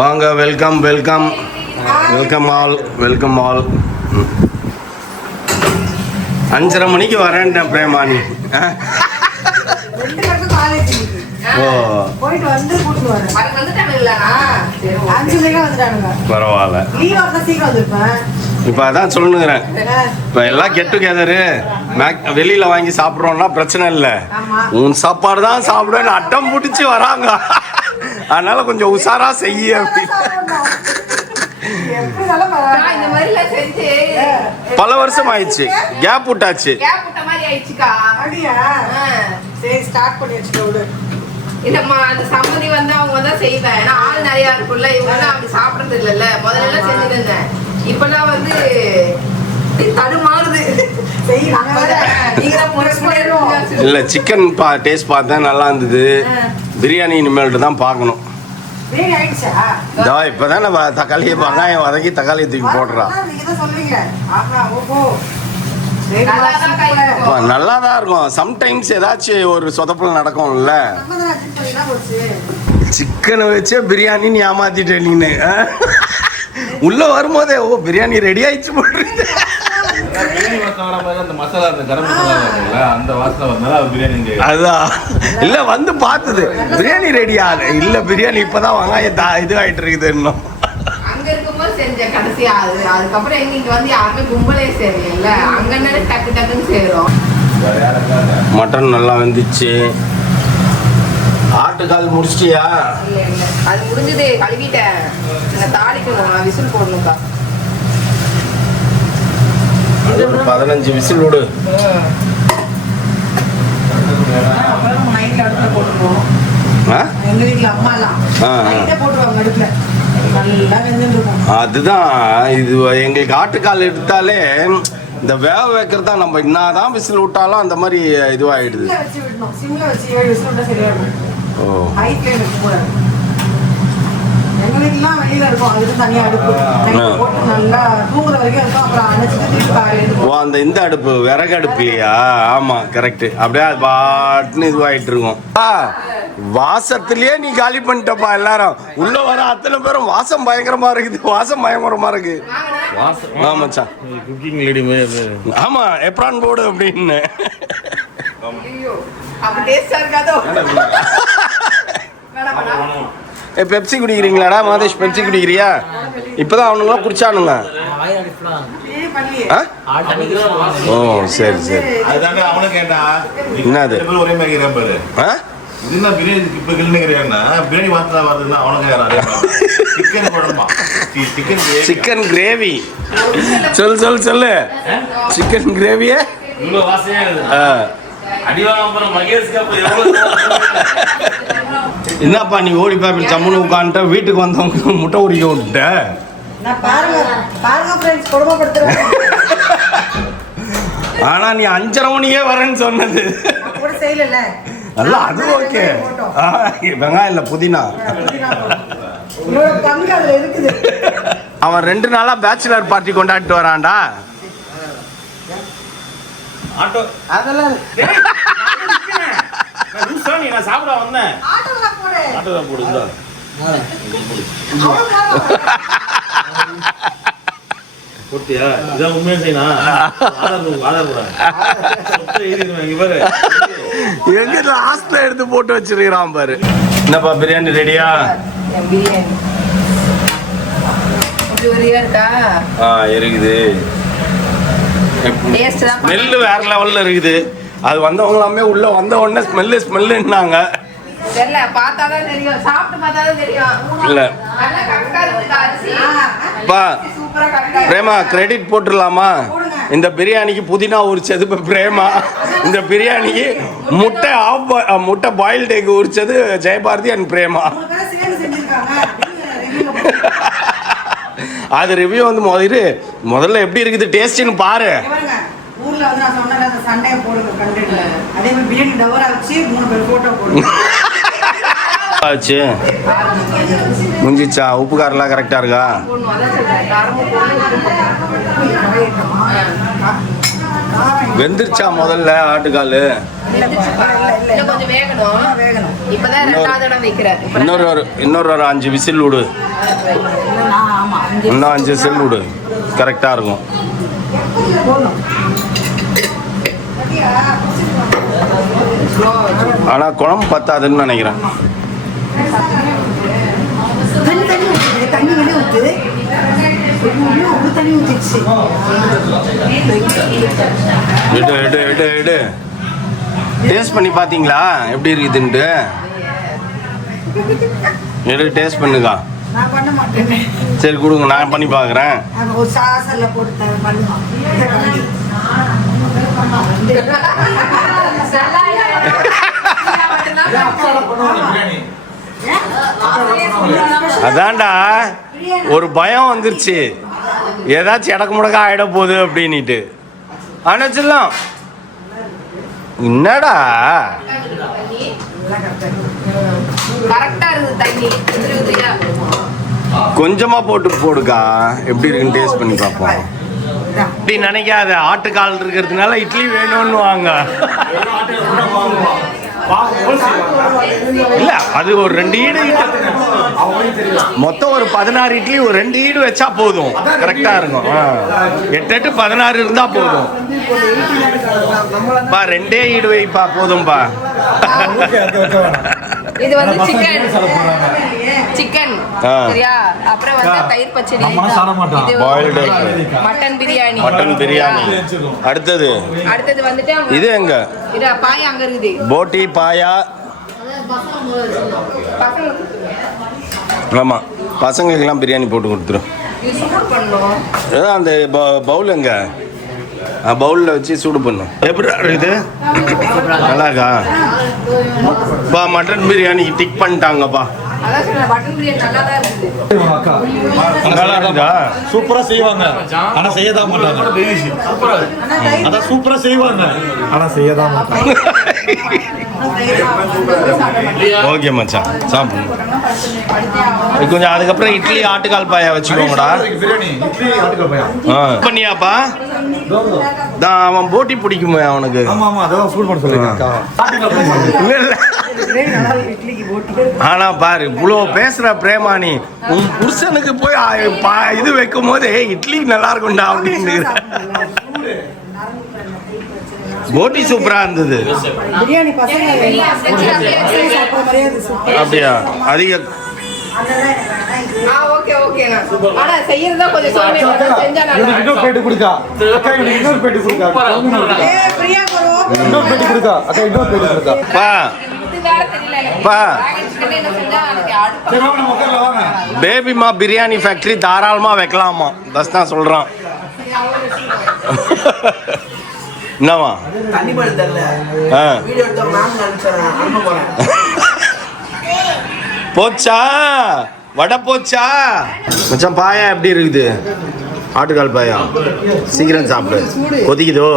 வாங்க, welcome welcome welcome all, welcome all. 5:30 மணிக்கு வரேன்ட்டேன் பிரேமா. நீ பரவாயில்ல. இப்போ அதான் சொல்லுங்கிறேன். இப்போ எல்லாம் கெட் டுகெதரு வெளியில வாங்கி சாப்பிட்றோம்னா பிரச்சனை இல்லை. உன் சாப்பாடு தான் சாப்பிடுவேன்னு அட்டம் பிடிச்சி வராங்க. அதனால கொஞ்சம் உஷாரா செய்ய. பல வருஷம் ஆயிடுச்சு, கேப் விட்டாச்சு. இல்லம்மா, அந்த சம்மதி வந்து அவங்க தான் செய்வேன். ஏன்னா ஆள் நிறைய இருக்குல்ல, இவங்க தான் அப்படி சாப்பிடறது இல்லைல்ல. முதல்ல செஞ்சுட்டு இருந்தேன், இப்பெல்லாம் வந்து தடுமாறுது. இல்ல, சிக்கன் டேஸ்ட் பார்த்தேன், நல்லா இருந்தது. பிரியாணி இனிமேல்ட்டு தான் பார்க்கணும். இப்பதான் நம்ம தக்காளியை வெங்காயம் வதக்கி தக்காளியை தூக்கி போடுறான். நல்லா தான் இருக்கும். சம்டைம்ஸ் ஏதாச்சும் ஒரு சொதப்பல் நடக்கும்ல. சிக்கனை வச்சே பிரியாணின்னு ஏமாத்திட்டே நீனு. உள்ள வரும்போதே ஓ பிரியாணி ரெடி ஆயிடுச்சு போடுறீங்க. அதான் இல்ல, வந்து பார்த்தது பிரியாணி ரெடியா இல்ல, பிரியாணி இப்பதான் வெங்காயம் இது ஆயிட்டு இருக்குது. இன்னும் செஞ்ச கடைசியா அதுக்கப்புறம் எங்க வந்து யாருமே கும்பலே சேரல. அங்க டக்கு டக்குன்னு சேரும். மட்டன் நல்லா வந்துச்சு. ஆட்டுக்கால் முடிச்சிட்டியா? இல்ல இல்ல, அது முடிஞ்சது, கழுவிட்டேன். தாளிக்கணும், விசில் போடணும்க்கா. 15 விசில் விடு. அதுதான் இது. எங்களுக்கு ஆட்டுக்கால் எடுத்தாலே இந்த வேக வைக்கிறதா, நம்ம என்னதான் விசில் விட்டாலும் அந்த மாதிரி இதுவாயிடுது. அந்த இந்த அடுப்பு விறகு அடுப்பு இல்லையா? ஆமா, கரெக்ட். அப்படியே அது பாட்டுன்னு இதுவாயிட்டு இருக்கும். வாசத்திலேயே நீ காலி பண்ணிட்டப்பா. எல்லாரும் உள்ள வர அத்தனை பேரும் வாசம் பயங்கரமா இருக்குது, வாசம் பயங்கரமா இருக்கு. ஆமாச்சா, குக்கிங் லேடி. ஆமா, எப்ரான் போர்டு அப்படின்னு. பெப்சி குடிக்கிறீங்களாடா மாதேஷ்? பெப்சி குடிக்கிறியா? இப்பதான் அவனுங்களாம் குடிச்சானுங்க. ஓ சரி சரி. என்னது சிக்கன் கிரேவி? சொல்லு சொல்லு சொல்லு. சிக்கன் கிரேவிய என்னப்பா நீ ஓடி பாப்பி சம்முன்னு உட்காந்துட்ட, வீட்டுக்கு வந்தவங்க முட்டை உரிக்க விட்டுட்ட. ஆனா நீ 5:30 மணிக்கே வரேன்னு சொன்னது. அல்ல அது ஓகே. வெங்காயம் இல்ல, புதினா. அவன் 2 நாளா பேச்சுலர் பார்ட்டி கொண்டாடிட்டு வரான்டா. அதெல்லாம் சாப்பிட வந்தேன். எடுத்து போட்டு வச்சிருக்கிறான் பாரு. என்னப்பா பிரியாணி ரெடியா? இருக்குது. ஸ்மெல்லு வேற லெவல்ல இருக்குது. அது வந்தவங்களாமே உள்ள வந்த உடனே ஸ்மெல்லுன்னாங்க. இல்ல பிரேமா கிரெடிட் போட்டுடலாமா? இந்த பிரியாணிக்கு புதினா உரிச்சது பிரேமா, இந்த பிரியாணிக்கு முட்டை பாயில்டு எக் உரிச்சது ஜெயபாரதி அண்ட் பிரேமா. அது ரிவ்யூ வந்து முதல்ல எப்படி இருக்குது டேஸ்ட்னு பாரு. முடிஞ்சிச்சா? உப்பு காரெல்லாம் கரெக்டா இருக்கா? வெந்துருச்சா முதல்ல ஆட்டுக்கால்? இன்னும் கொஞ்சம் வேகணும். இப்பதான் ரெண்டாவது இடம் வைக்கிறேன். இன்னொரு 5 விசில் விடு. இன்னும் 5 விசில் விடு, கரெக்டாக இருக்கும். ஆனால் குழம்பு பத்தாதுன்னு நினைக்கிறேன். எடு டேஸ்ட் பண்ணி பார்த்தீங்களா எப்படி இருக்குதுன்ட்டு? எடு டேஸ்ட் பண்ணுங்க. சரி கொடுங்க, நான் பண்ணி பார்க்குறேன். அதான்டா ஒரு பயம் வந்துருச்சு, ஏதாச்சும் இடக்கு முடக்கா ஆயிட போகுது அப்படின்ட்டு. அணைச்சிடலாம். என்னடா கொஞ்சமா போடுக்கா, எப்படி இருக்குன்னு டேஸ்ட் பண்ணி பார்ப்போம். இப்படி நினைக்காத, ஆட்டுக்கால் இருக்கிறதுனால இட்லி வேணும்னு வாங்க. இல்ல அது ஒரு 2 ஈடு, மொத்தம் ஒரு 16 இட்லி, ஒரு 2 ஈடு வச்சா போதும், கரெக்டா இருக்கும். 8 16 இருந்தா போதும். 2 ஈடு வைப்பா, போதும்பா. இது வந்து சிக்கன் சரியா? அப்புறம் வந்து தயிர் பச்சடி, மட்டன் பிரியாணி. அடுத்தது வந்துட்டு இது எங்க பாயா அங்க இருக்குது, போட்டி பாயா. ஆமா, பசங்களுக்கெல்லாம் பிரியாணி போட்டு கொடுத்துரும். அந்த பவுல் எங்க? பவுலில் வச்சு சூடு பண்ணும். எப்படி இது நல்லா இருக்கா? பா மட்டன் பிரியாணி டிக் பண்ணிட்டாங்கப்பா. சூப்பரா செய்வாங்க ஆனா செய்யதான் மாட்டாங்க. அதான் சூப்பரா செய்வாங்க ஆனா செய்யதான் மாட்டாங்க. ஓகே மச்சான், சாப்பிடு கொஞ்சம். அதுக்கப்புறம் இட்லி ஆட்டுக்கால் பாயா வச்சுக்கோங்கடா. பண்ணியாப்பா? அவன் போட்டி பிடிக்குமே அவனுக்கு. ஆனா பாரு, இவ்வளோ பேசுற பிரேமானி, உன் புருஷனுக்கு போய் இது வைக்கும் போது இட்லி நல்லா இருக்கும்டா அப்படின்னு. போட்டி சூப்பரா இருந்தது. அப்படியா? அதிக பேபிமா பிரியாணி ஃபேக்டரி தாராளமா வைக்கலாமா? தஸ் தான் சொல்றான். என்னவா போச்சா வடை போச்சா? மச்சான் பாயா எப்படி இருக்குது? ஆட்டுக்கால் பாயா சீக்கிரம் சாப்பிடு, கொதிக்குதோ?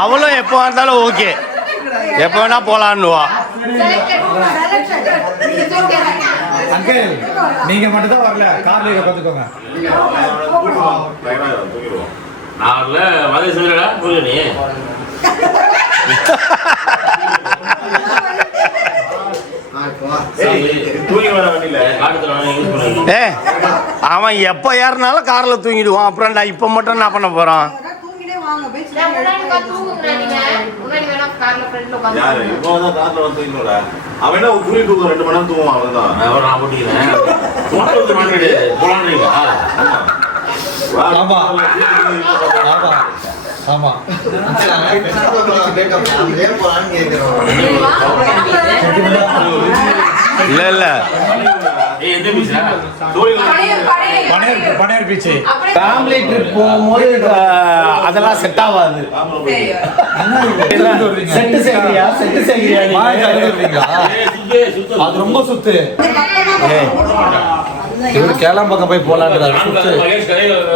அவளும் எப்போ வந்தாலும் ஓகே, எப்போ வேணா போலான்னுவா. நீங்க மட்டும் தான் வரல, கார்ல பார்த்துக்கோங்க. அவன் எப்ப ஏறினாலும் கார்ல தூங்கிடுவான். அப்புறம்டா இப்ப மட்டும் என்ன பண்ண போறான்? ஆமா இல்ல இல்ல பனையர் பீச்சு ஃபேமிலி ட்ரிப் போகும்போது அதெல்லாம் செட் ஆகாது. செட்டு செய்கிறியா அது ரொம்ப சுத்து. இவரு கேளம்பாக்கம் போய் போலான்னு சுத்து.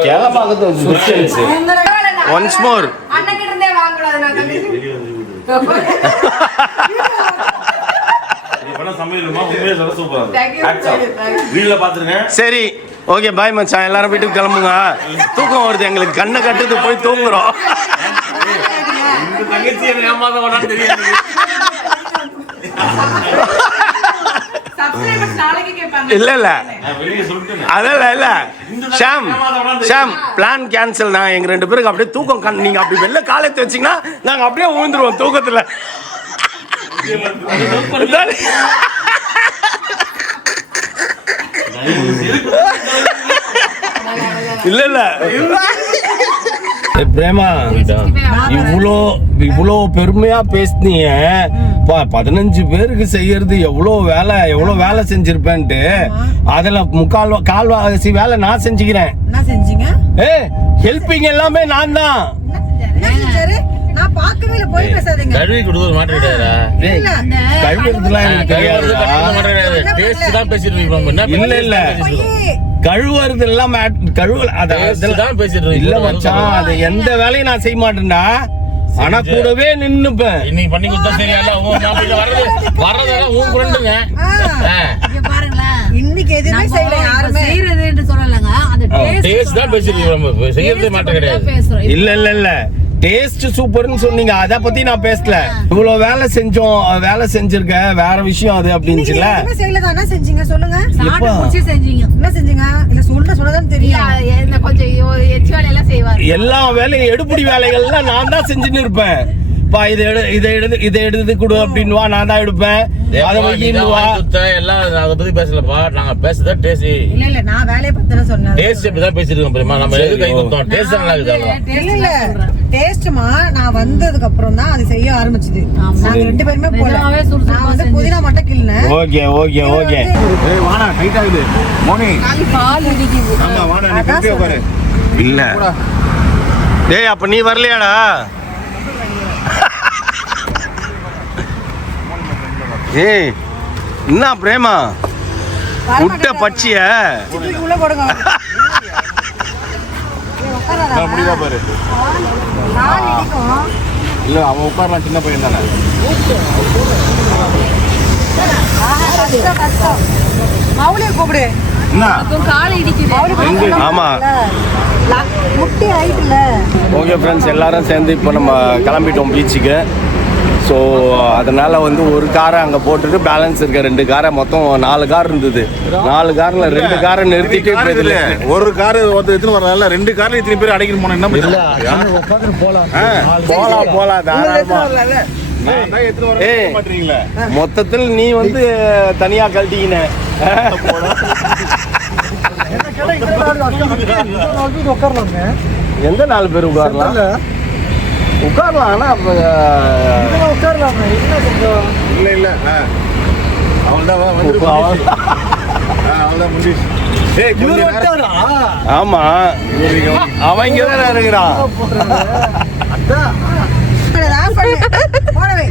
கேளம்பாக்கத்து ஒன்ஸ் மோர் அது நான் தங்கச்சி. Thank you. சரி ஓகே பாய் மச்சான், எல்லாரும் வீட்டுக்கு கிளம்புங்க. தூக்கம் வருது எங்களுக்கு, கண்ணை கட்டுது, போய் தூங்குறோம். இல்ல இல்ல அதெல்லாம் இல்ல ஷாம் ஷாம் பிளான் கேன்சல் தான். எங்க 2 பேருக்கு அப்படியே தூக்கம் நீங்க அப்படி வெளில காலத்தை வச்சீங்கன்னா நாங்க அப்படியே ஊந்துருவோம் தூக்கத்துல. இல்ல இல்ல பிரேமா, இவ்வளோ பெருமையா பேசினீங்க. 15 பேருக்கு செய்யறது எவ்வளவு வேலை செஞ்சிருப்பேன்ட்டு. அதுல கால்வாசி வேலை நான் செஞ்சுக்கிறேன். ஹெல்பிங் எல்லாமே நான் தான். இல்ல இல்ல கழுவுறது எல்லாம் இல்ல மச்சான், அது எந்த வேலையும் நான் செய்ய மாட்டேன்டா. ஆனா கூடவே நின்னுப்பேன். இன்னைக்கு பண்ணி கொடுத்தா சரியா வர்றதெல்லாம் உன் ஃப்ரெண்டுங்க. இன்னைக்கு எதுவுமே செய்யல, யாருமே செய்யறதுன்னு சொல்லலங்க. அந்த டேஸ்ட் தான் பேசிருக்கீங்க, செய்யறதே மாட்ட கிடையாது. இல்ல இல்ல இல்ல டேஸ்ட் சூப்பர்னு சொன்னீங்க, அத பத்தி நான் பேசல. இவ்வளவு வேலை செஞ்சோம், வேலை செஞ்சிருக்க வேற விஷயம் அது அப்படின்னுச்சுல. செய்யலதானா செஞ்சீங்க சொல்லுங்க. சாப்பிட்டு குடிச்சு செஞ்சீங்க. என்ன செஞ்சீங்க? இல்ல சொல்லதான் தெரியும். என்ன கொஞ்சம் எச்சி வேலையெல்லாம் செய்வாரு. எல்லா வேலையும் எடுபடி வேலைகள்லாம் நான் தான் செஞ்சுன்னு இருப்பேன். இதை எடுத்து கொடு அப்படின்னுவா, நான் தான் எடுப்பேன். அதை எல்லாம் அதை பத்தி பேசலப்பா, நாங்க பேசுறதா டேஸ்ட். இல்ல இல்ல நான் வேலையை பத்தி சொன்னேன். டேஸ்ட் எப்படிதான் பேசிருக்கோம் தெரியுமா? நம்ம எது கை கொடுத்தோம், டேஸ்ட் நல்லா இருக்குது. இல்ல இல்ல டேஸ்ட்மா நான் வந்ததுக்கு அப்புறம் தான் அது செய்ய ஆரம்பிச்சது. நாங்க 2 பேருமே போல. நான் வந்து புதினா மட்டும் கிள்ளனேன். Okay okay okay. ஏய் வாடா, டைட் ஆகுது மோனி. பால் இடிக்குது. ஆமா வாடா, நீ குடியே பாரு. இல்ல டேய், அப்ப நீ வரலையாடா? ஏய் என்ன பிரேமா விட்ட பச்சிய உள்ள போடுங்க. நான் முடிவா பாரு. நான் இடிக்கும். இல்ல அவன் உட்காரலாம், சின்ன பையன் தானே. மௌலியை கூப்பிடு. என்ன கால் இடிக்குது. ஆமா முட்டி ஆயிட்டுல. ஓகே ஃப்ரெண்ட்ஸ், எல்லாரும் சேர்ந்து இப்போ நம்ம கிளம்பிட்டோம் பீச்சுக்கு. ஸோ அதனால் வந்து ஒரு காரை அங்கே போட்டுட்டு பேலன்ஸ் இருக்க 2 காரை, மொத்தம் 4 கார் இருந்தது. 4 காரில் 2 காரை நிறுத்திட்டு ஒரு கார் ஒருத்தர் எடுத்துன்னு வரல, 2 கார்ல இத்தனை பேர் அடைக்கணும் போன என்ன போலாம் தாராளமா. மொத்தத்தில் நீ வந்து தனியா கழட்டிக்கின. எந்த 4 பேர் உட்காரலாம்? உட்காரலாம், ஆனா உட்காரலாம். இல்ல இல்ல ஆமா அவன் இங்கதான் இருக்கிறான்.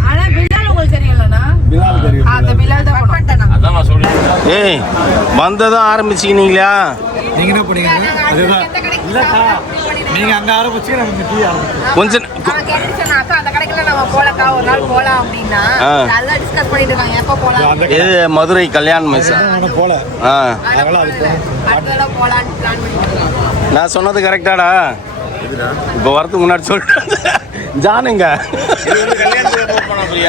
ஆனா பிலால் உங்களுக்கு தெரியலனா? பிலால் தெரியும். அந்த பிலால் தான் போட்டானா? அதான் நான் சொல்றேன். ஏய் வந்ததும் ஆரம்பிச்சிக்கினீங்களா? நீங்க என்ன பண்ணீங்க? அதுதான் இல்லக்கா, நீங்க அங்க ஆரம்பிச்சு நம்ம டீ ஆரம்பிச்சோம். கொஞ்சம் அவன் கேட்டுச்சனா அக்கா அந்த கடைக்குள்ள நம்ம போலக்கா ஒரு நாள் போலாம் அப்படினா நல்லா டிஸ்கஸ் பண்ணிட்டு இருக்காங்க. எப்ப போலாம்? இது மதுரை கல்யாண மெஸ். போல அதனால அடுத்ததட போலாம்னு பிளான் பண்ணிருக்காங்க. நான் சொன்னது கரெக்டாடா? இப்போ வரதுக்கு முன்னாடி சொல்லிட்டேன். ஜானுங்க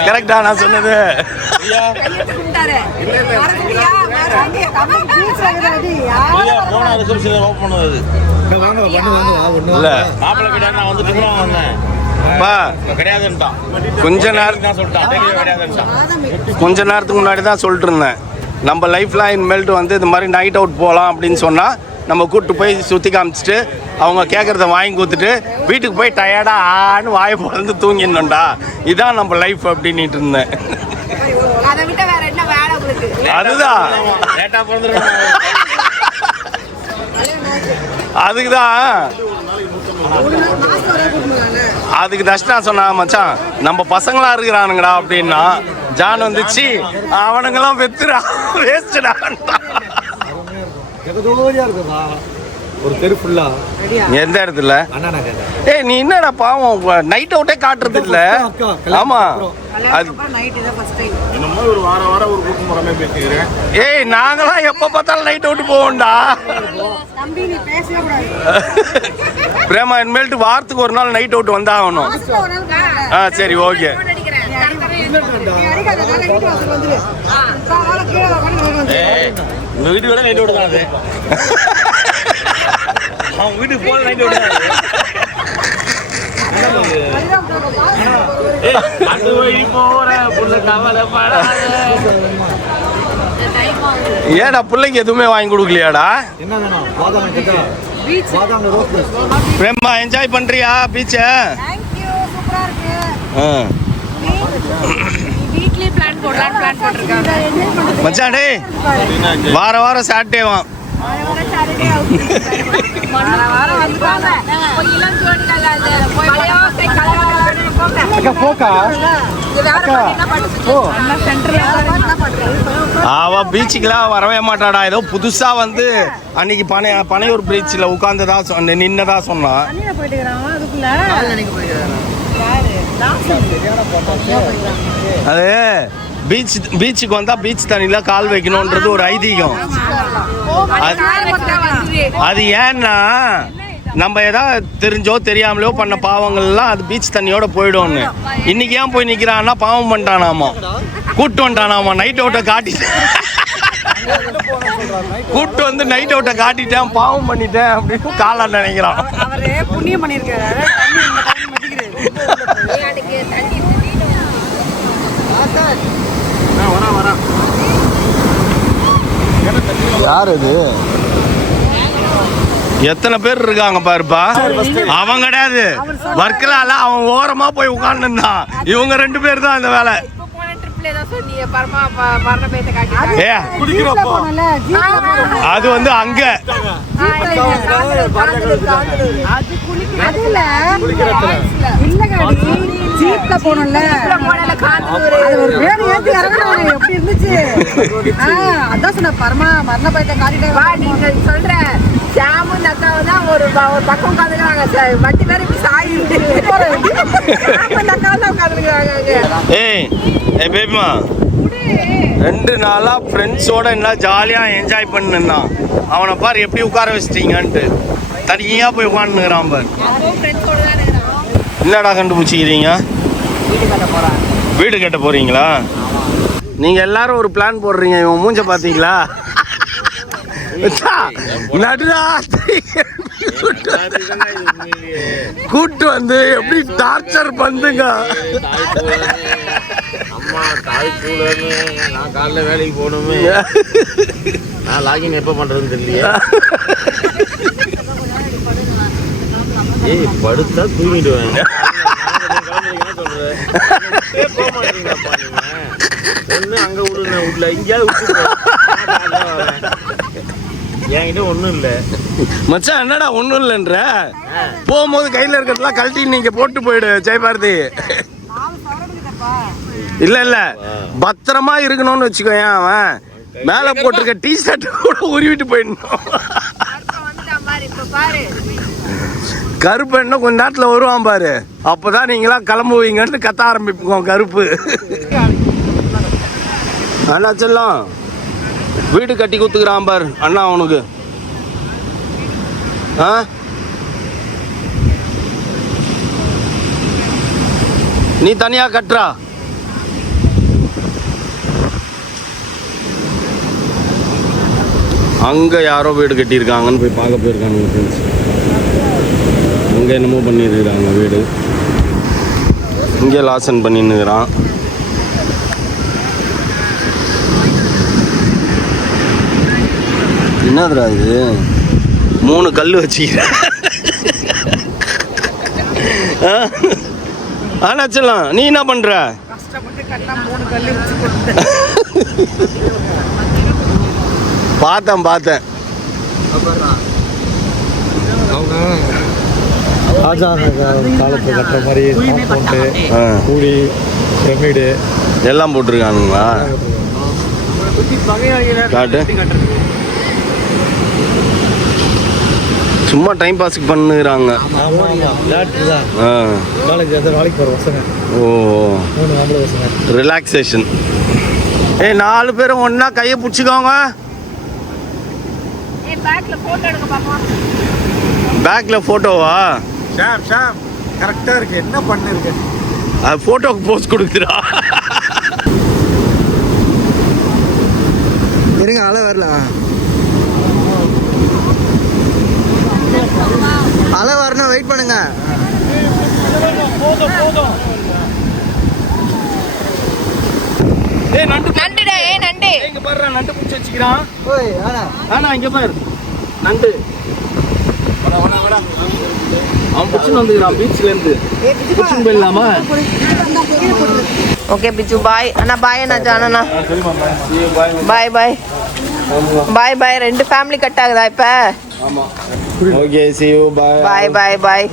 கரெக்டா நான் சொன்னது? கொஞ்ச நேரத்துக்கு முன்னாடி தான் சொல்லிட்டு இருந்தேன், நம்ம லைஃப்ல இனிமேல்ட்டு வந்து இது மாதிரி நைட் அவுட் போகலாம் அப்படின்னு சொன்னா நம்ம கூப்பிட்டு போய் சுற்றி காமிச்சிட்டு அவங்க கேட்குறத வாங்கி கொடுத்துட்டு வீட்டுக்கு போய் டயர்டா ஆன்னு வாயை பிறந்து தூங்கிடணும்டா, இதான் நம்ம லைஃப் அப்படின்ட்டு இருந்தேன். அதுதான் அதுக்கு தர்ஷனா சொன்னா, மச்சான் நம்ம பசங்களா இருக்கிறானுங்கடா அப்படின்னா. ஜான் வந்துச்சு, அவனுங்கெல்லாம் வெத்துடா வேஸ்டா. ஒரு தெரு ஃபுல்லா எந்த இடத்துல? அண்ணா நகர். ஏய் நீ என்னடா பாவம் நைட் அவுட்டே காட்டுறது இல்ல. ஆமா அது நைட் இதான் ஃபர்ஸ்ட் டைம். என்னமோ ஒரு வாரம் ஒரு கூட்டம் போற மாதிரி பேசிக்கிறேன். ஏய் நாங்களாம் எப்ப பார்த்தாலும் நைட் அவுட் போவோம்டா. தம்பி நீ பேசவே கூடாது. பிரேமா இனிமேல்ட்டு வாரத்துக்கு ஒரு நாள் நைட் அவுட் வந்தாகணும். சரி ஓகே. உங்க வீட்டுக்கு கூட நைட் விட தான் அது. அவங்க வீட்டுக்கு போன நைட் விட தான் அது வழி போற புள்ள கவலைப்படாத. ஏடா பிள்ளைக்கு எதுவுமே வாங்கி கொடுக்கலையாடா? என்ன வேணும்? பாதாம் கேட்டா பாதாம் ரோஸ். பிரேமா என்ஜாய் பண்றியா பீச்ச? Thank you. சூப்பரா இருக்கு. வீட்லயே பிளான் போட்டிருக்காங்க. மச்சான் டேய் வாரம் சாட்டர்டே வா. வாரம் வந்துட்டாங்க. போய் இளம் ஜோடிகள் அது போய் பழையோசை கலகலன்னு போங்க. போக்கா இது வேற என்ன பண்ணுது? அண்ணா சென்டர்ல என்ன பண்றது? அவ பீச்சுக்குலாம் வரவே மாட்டாடா. ஏதோ புதுசா வந்து அன்னைக்கு பனையூர் பீச்சில் உட்கார்ந்ததா நின்னதா சொன்னா. தண்ணியில போயிட்டு இருக்காங்க அதுக்குள்ள. அது பீச்சுக்கு வந்தா பீச் தண்ணியில கால் வைக்கணும்ன்றது ஒரு ஐதீகம். அது ஏன்னா நம்ம ஏதாவது தெரிஞ்சோ தெரியாமலோ பண்ண பாவங்கள்லாம் அது பீச் தண்ணியோட போயிடும்னு. இன்னைக்கு ஏன் போய் நிக்கிறான்னா பாவம் பண்ணிட்டானாமா, கூட்டு வந்துட்டானாமா. நைட் அவுட்டை காட்டிட்டு கூட்டு வந்து நைட் அவுட்டை காட்டிட்டேன் பாவம் பண்ணிட்டேன் அப்படின்னு காலை நினைக்கிறான். அவரே புண்ணியம் பண்ணிருக்காரு. யார் இது? எத்தனை பேர் இருக்காங்க பாருப்பா. அவன் கிடையாது வர்க்கலால, அவன் ஓரமா போய் உட்கார்ந்துருந்தான். இவங்க 2 பேர் தான் இந்த வேலை. அது வந்து அங்க ஜீப்ல போனோம்ல, ஒரு பேர் ஏத்தி இறங்கணும். எப்படி இருந்துச்சு? அதான் சொன்ன பரமா மரண பயத்தை காட்டிட்டே சொல்ற ஜாமு அக்காவை தான் ஒரு பக்கம் உட்காந்துக்கிறாங்க. வண்டி வேற இப்படி சாயிருக்கு. ஏய் பேபிமா 2 நாளா ஃப்ரெண்ட்ஸோட என்ன ஜாலியா என்ஜாய் பண்ணுன்னா அவனை பாரு எப்படி உட்கார வச்சிட்டீங்கன்ட்டு தனியா போய் உட்காந்துக்கிறான் பாரு. என்னடா கண்டுபிடிச்சிக்கிறீங்க? வீடு கட்ட போறீங்களா? நீங்க எல்லாரும் ஒரு பிளான் போடுறீங்க. இவன் மூஞ்ச பாத்தீங்களா? கூட்டு வந்து எப்படி டார்ச்சர் பண்ணுங்க. அம்மா தாய் கூடன்னு நான் காலைல வேலைக்கு போகணுமே. நான் லாகின் எப்போ பண்றதுன்னு தெரியலையே. ஏய் படுத்தா தூங்கிடுவேன். ஒண்ணு அங்க விடுன வீட்டுல எங்கேயாவது விட்டு என்கிட்ட ஒண்ணும் இல்ல மச்சான். என்னடா ஒண்ணும் இல்லைன்ற போகும்போது கையில இருக்கிறதுலாம் கழட்டி நீங்க போட்டு போயிடு ஜெயபாரதி. இல்ல பத்திரமா இருக்கணும்னு வச்சுக்கோங்க. அவன் மேல போட்டிருக்க டி ஷர்ட் கூட உருவிட்டு போயிடணும். கருப்பு என்ன கொஞ்ச நேரத்துல வருவான் பாரு. அப்பதான் நீங்களா கிளம்புவீங்கன்னு கத்த ஆரம்பிப்போம் கருப்பு. அண்ணா செல்லம் வீடு கட்டி குத்துக்கிறான் பாரு அண்ணா அவனுக்கு. நீ தனியா கட்டுறா. அங்க யாரோ வீடு கட்டியிருக்காங்கன்னு போய் பார்க்க போயிருக்காங்க ஃப்ரெண்ட்ஸ். அங்க என்னமோ பண்ணிருக்கிறாங்க வீடு. இங்கே லாசன் பண்ணின்னுக்கிறான். என்னதுடா இது? 3 கல் வச்சுக்கிறேன். ஆனாச்சலாம் நீ என்ன பண்ற? பார்த்தேன் ராஜா காலத்து கட்டுற மாதிரி கூடி பிரமிடு எல்லாம் போட்டிருக்கானுங்களா? காட்டு. சும்மா டைம் பாஸ்க்கு பண்ணுறாங்க. ஆ வேலைக்கு போகிற பசங்க. ஓ 3 ஆம்பளை பசங்க. ரிலாக்ஸேஷன். 4 பேரும் ஒன்றா கையை பிடிச்சிக்கோங்க. பேக்கில் ஃபோட்டோவா? ஷாம் கரெக்டாக இருக்கு. என்ன பண்ணிருக்கு? அது ஃபோட்டோக்கு போஸ்ட் கொடுக்குறா. இருங்க அலை வரல. அலை வரணும், வெயிட் பண்ணுங்க. நண்டுடா, நண்டு. இங்க பாரு, நண்டு பிடிச்சி வச்சுக்கிறான். ஓய் ஆனா இங்க பாரு நண்டு. அவன் பிடிச்சின்னு வந்துக்கிறான் பீச்ல இருந்து. பிடிச்சின்னு போயிடலாமா? ஓகே பிச்சு, பாய் அண்ணா. பாய் அண்ணா, ஜானா. பாய் பாய் பாய் பாய். 2 ஃபேமிலி கட் ஆகுதா இப்ப? ஆமா. Okay, see you, bye. பாய் பாய் பாய்.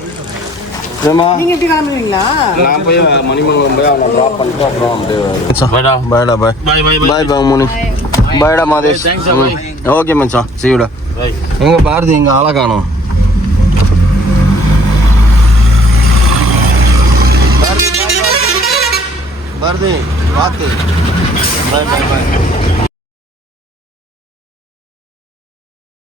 ஏமா நீங்க எப்படி கிளம்புவீங்களா? நான் போய் மணிமகன் போய் அவனை ட்ராப் பண்ணிட்டு அப்புறம் அப்படியே பாய்டா பாய் பாய் மணி பாய்டா மாதேஷ். ஓகே மச்சான், see you டா. எங்க பாரதி எங்க ஆளை காணோம். பாரதி பாத்து பாய் பாய் பாய்.